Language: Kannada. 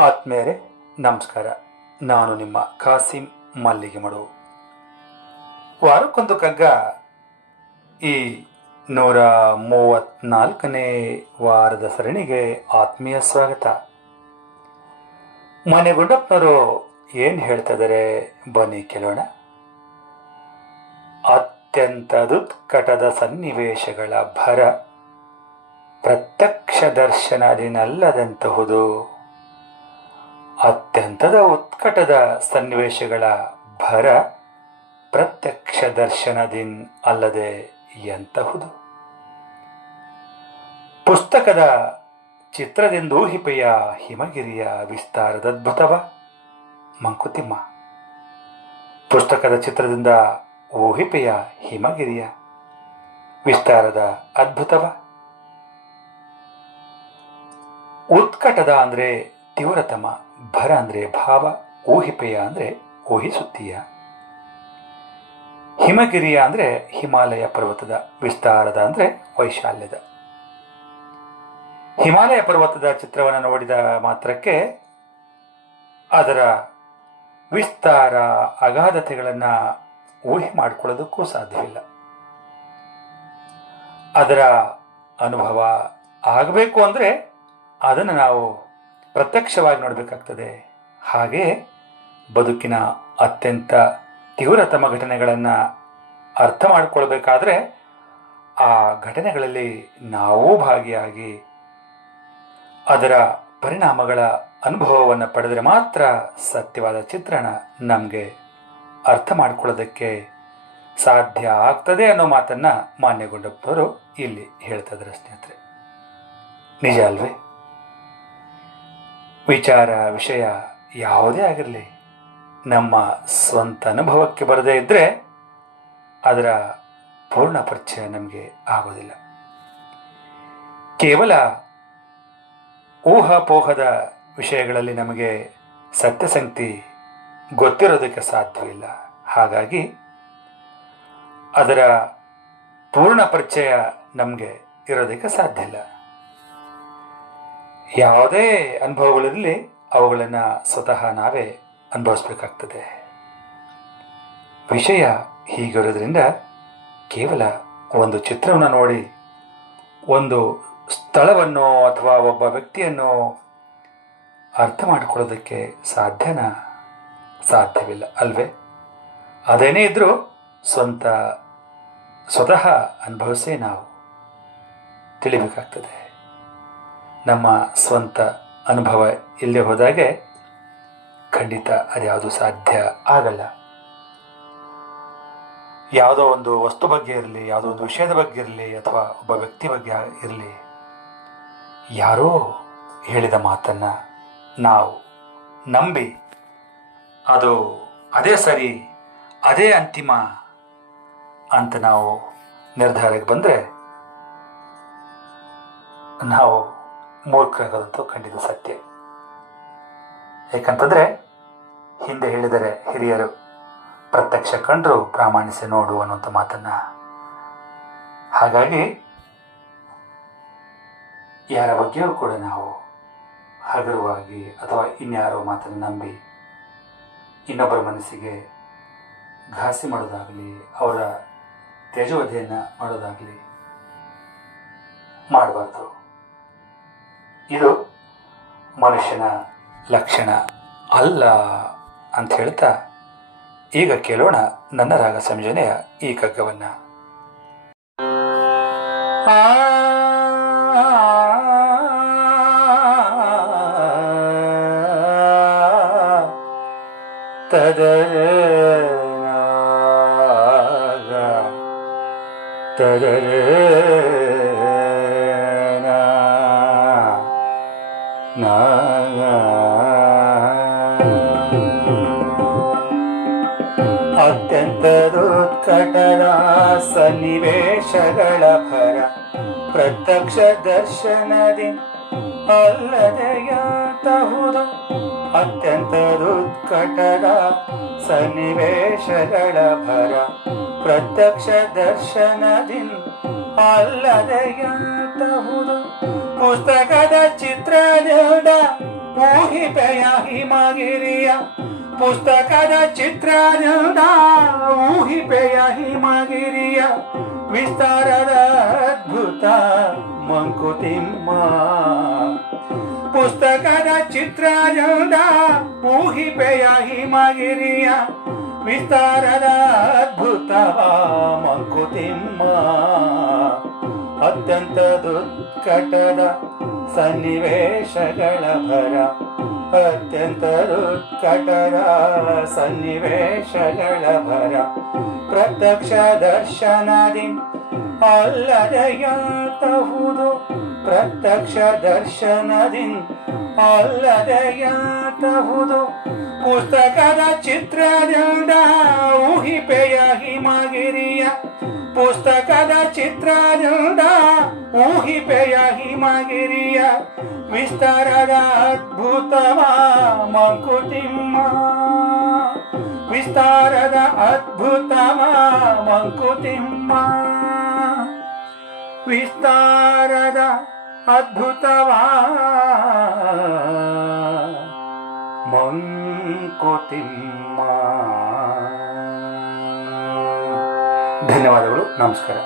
ಆತ್ಮೇರೆ, ನಮಸ್ಕಾರ. ನಾನು ನಿಮ್ಮ ಕಾಸಿಂ ಮಲ್ಲಿಗೆ ಮಡು ವಾರಕ್ಕೊಂದು ಕಗ್ಗ ಈ ನೂರ ಮೂವತ್ನಾಲ್ಕನೇ ವಾರದ ಸರಣಿಗೆ ಆತ್ಮೀಯ ಸ್ವಾಗತ. ಮನೆ ಗುಂಡಪ್ಪನವರು ಏನು ಹೇಳ್ತಿದ್ದಾರೆ ಬನ್ನಿ ಕೇಳೋಣ. ಅತ್ಯಂತ ದುತ್ಕಟದ ಸನ್ನಿವೇಶಗಳ ಭರ ಪ್ರತ್ಯಕ್ಷ ದರ್ಶನದಿನಲ್ಲದಂತಹುದು ಅತ್ಯಂತದ ಉತ್ಕಟದ ಸನ್ನಿವೇಶಗಳ ಭರ ಪ್ರತ್ಯಕ್ಷ ದರ್ಶನದಿನ್ ಅಲ್ಲದೆ ಎಂತಹುದು? ಪುಸ್ತಕದ ಚಿತ್ರದಿಂದೂಹಿಪೆಯ ಹಿಮಗಿರಿಯ ವಿಸ್ತಾರದ ಅದ್ಭುತವ ಮಂಕುತಿಮ್ಮ, ಪುಸ್ತಕದ ಚಿತ್ರದಿಂದ ಊಹಿಪೆಯ ಹಿಮಗಿರಿಯ ವಿಸ್ತಾರದ ಅದ್ಭುತವ? ಉತ್ಕಟದ ಅಂದರೆ ತೀವ್ರತಮ, ಭರ ಅಂದರೆ ಭಾವ, ಊಹಿಪೆಯ ಅಂದರೆ ಊಹಿಸುತ್ತೀಯ ಹಿಮಗಿರಿಯ ಅಂದರೆ ಹಿಮಾಲಯ ಪರ್ವತದ ವಿಸ್ತಾರದ ಅಂದರೆ ವೈಶಾಲ್ಯದ. ಹಿಮಾಲಯ ಪರ್ವತದ ಚಿತ್ರವನ್ನು ನೋಡಿದ ಮಾತ್ರಕ್ಕೆ ಅದರ ವಿಸ್ತಾರ ಅಗಾಧತೆಗಳನ್ನು ಊಹೆ ಮಾಡಿಕೊಳ್ಳೋದಕ್ಕೂ ಸಾಧ್ಯವಿಲ್ಲ. ಅದರ ಅನುಭವ ಆಗಬೇಕು ಅಂದರೆ ಅದನ್ನು ನಾವು ಪ್ರತ್ಯಕ್ಷವಾಗಿ ನೋಡಬೇಕಾಗ್ತದೆ. ಹಾಗೆ ಬದುಕಿನ ಅತ್ಯಂತ ತೀವ್ರತಮ ಘಟನೆಗಳನ್ನು ಅರ್ಥ ಮಾಡಿಕೊಳ್ಬೇಕಾದ್ರೆ ಆ ಘಟನೆಗಳಲ್ಲಿ ನಾವೂ ಭಾಗಿಯಾಗಿ ಅದರ ಪರಿಣಾಮಗಳ ಅನುಭವವನ್ನು ಪಡೆದರೆ ಮಾತ್ರ ಸತ್ಯವಾದ ಚಿತ್ರಣ ನಮಗೆ ಅರ್ಥ ಮಾಡಿಕೊಳ್ಳೋದಕ್ಕೆ ಸಾಧ್ಯ ಆಗ್ತದೆ ಅನ್ನೋ ಮಾತನ್ನು ಮಾನ್ಯಗೊಂಡವರು ಇಲ್ಲಿ ಹೇಳ್ತಾ ಇದ್ದಾರೆ ಸ್ನೇಹಿತರೆ. ನಿಜ ಅಲ್ವೇ? ವಿಚಾರ ವಿಷಯ ಯಾವುದೇ ಆಗಿರಲಿ, ನಮ್ಮ ಸ್ವಂತ ಅನುಭವಕ್ಕೆ ಬರದೇ ಇದ್ದರೆ ಅದರ ಪೂರ್ಣ ಪರಿಚಯ ನಮಗೆ ಆಗೋದಿಲ್ಲ. ಕೇವಲ ಊಹಾಪೋಹದ ವಿಷಯಗಳಲ್ಲಿ ನಮಗೆ ಸತ್ಯಸಂಗತಿ ಗೊತ್ತಿರೋದಕ್ಕೆ ಸಾಧ್ಯವಿಲ್ಲ ಹಾಗಾಗಿ ಅದರ ಪೂರ್ಣ ಪರಿಚಯ ನಮಗೆ ಇರೋದಕ್ಕೆ ಸಾಧ್ಯ ಇಲ್ಲ. ಯಾವುದೇ ಅನುಭವಗಳಿರಲಿ, ಅವುಗಳನ್ನು ಸ್ವತಃ ನಾವೇ ಅನುಭವಿಸ್ಬೇಕಾಗ್ತದೆ. ವಿಷಯ ಹೀಗಿರೋದ್ರಿಂದ ಕೇವಲ ಒಂದು ಚಿತ್ರವನ್ನು ನೋಡಿ, ಒಂದು ಸ್ಥಳವನ್ನು ಅಥವಾ ಒಬ್ಬ ವ್ಯಕ್ತಿಯನ್ನು ಅರ್ಥ ಮಾಡಿಕೊಳ್ಳೋದಕ್ಕೆ ಸಾಧ್ಯನ? ಸಾಧ್ಯವಿಲ್ಲ, ಅಲ್ವೇ? ಅದೇನೇ ಇದ್ದರೂ ಸ್ವಂತ, ಸ್ವತಃ ಅನುಭವಿಸೇ ನಾವು ತಿಳಿಬೇಕಾಗ್ತದೆ. ನಮ್ಮ ಸ್ವಂತ ಅನುಭವ ಇಲ್ಲದೆ ಹೋದಾಗೆ ಖಂಡಿತ ಅದ್ಯಾವುದು ಸಾಧ್ಯ ಆಗಲ್ಲ. ಯಾವುದೋ ಒಂದು ವಸ್ತು ಬಗ್ಗೆ ಇರಲಿ, ಯಾವುದೋ ಒಂದು ವಿಷಯದ ಬಗ್ಗೆ ಇರಲಿ, ಅಥವಾ ಒಬ್ಬ ವ್ಯಕ್ತಿ ಬಗ್ಗೆ ಇರಲಿ, ಯಾರೋ ಹೇಳಿದ ಮಾತನ್ನು ನಾವು ನಂಬಿ ಅದು ಅದೇ ಸರಿ, ಅದೇ ಅಂತಿಮ ಅಂತ ನಾವು ನಿರ್ಧಾರಕ್ಕೆ ಬಂದರೆ ನಾವು ಮೂರ್ಖರಾಗೋದಂತೂ ಖಂಡಿತ ಸತ್ಯ. ಏಕಂತಂದ್ರೆ ಹಿಂದೆ ಹೇಳಿದರೆ ಹಿರಿಯರು, ಪ್ರತ್ಯಕ್ಷ ಕಂಡರು ಪ್ರಾಮಾಣಿಸಿ ನೋಡು ಅನ್ನುವಂಥ ಮಾತನ್ನು. ಹಾಗಾಗಿ, ಯಾರ ಬಗ್ಗೆಯೂ ಕೂಡ ನಾವು ಹಗುರವಾಗಿ ಅಥವಾ ಇನ್ಯಾರೋ ಮಾತನ್ನು ನಂಬಿ ಇನ್ನೊಬ್ಬರ ಮನಸ್ಸಿಗೆ ಘಾಸಿ ಮಾಡೋದಾಗಲಿ, ಅವರ ತ್ಯಜವಧೆಯನ್ನು ಮಾಡೋದಾಗಲಿ ಮಾಡಬಾರ್ದು. ಇದು ಮನುಷ್ಯನ ಲಕ್ಷಣ ಅಲ್ಲ ಅಂತ ಹೇಳ್ತಾ ಈಗ ಕೇಳೋಣ ನನ್ನ ರಾಗ ಸಂಯೋಜನೆಯ ಈ ಕಗ್ಗವನ್ನು ತದರ ಅತ್ಯಂತ ದುತ್ಕಟರ ಸನ್ನಿವೇಶಗಳ ಭರ. ಪ್ರತ್ಯಕ್ಷ ದರ್ಶನದಿ ಅಲ್ಲದೆಯಾತಹುದು ಅತ್ಯಂತ ದುತ್ಕಟರ ಸನ್ನಿವೇಶಗಳ ಭರ. ಪ್ರತ್ಯಕ್ಷ ದರ್ಶನದಿ ಅಲ್ಲದೆಯಾತಹುದು ಪುಸ್ತಕದ ಚಿತ್ರದಿಂದ ಊಹಿಪೆಯ ಹಿಮಗಿರಿಯ ಪುಸ್ತಕದ ಚಿತ್ರದಿಂದ ಊಹಿಪೆಯ ಹಿಮಗಿರಿಯ ವಿಸ್ತಾರದ ಅದ್ಭುತ ಮಂಕುತಿಮ್ಮ ಪುಸ್ತಕದ ಚಿತ್ರದಿಂದ ಊಹಿಪೆಯ ಹಿಮಗಿರಿಯ ವಿಸ್ತಾರದ ಅದ್ಭುತ ಮಂಕುತಿಮ್ಮ ಅತ್ಯಂತ ದುರ್ಕಟದ ಸನ್ನಿವೇಶಗಳ ಭರ. ಅತ್ಯಂತ ದುರ್ಕಟದ ಸನ್ನಿವೇಶಗಳ ಭರ. ಪ್ರತ್ಯಕ್ಷ ದರ್ಶನದಿ ಅಲ್ಲದೆಯಾತಹುದು ಪ್ರತ್ಯಕ್ಷ ದರ್ಶನದಿ ಅಲ್ಲದೆಯಾತಹುದು ಪುಸ್ತಕದ ಚಿತ್ರದಿಂದ ಊಹಿಪೆಯ ಹಿಮಗಿರಿಯ ಪುಸ್ತಕದ ಚಿತ್ರದಿಂದ ಊಹಿಪೆಯ ಹಿಮಗಿರಿಯ ವಿಸ್ತಾರದ ಅದ್ಭುತವ ಮಂಕುತಿಮ್ಮ. ವಿಸ್ತಾರದ ಅದ್ಭುತವ ಮಂಕುತಿಮ್ಮ. ವಿಸ್ತಾರದ ಅದ್ಭುತವ ಮಂಕುತಿಮ್ಮ. ಧನ್ಯವಾದಗಳು. ನಮಸ್ಕಾರ.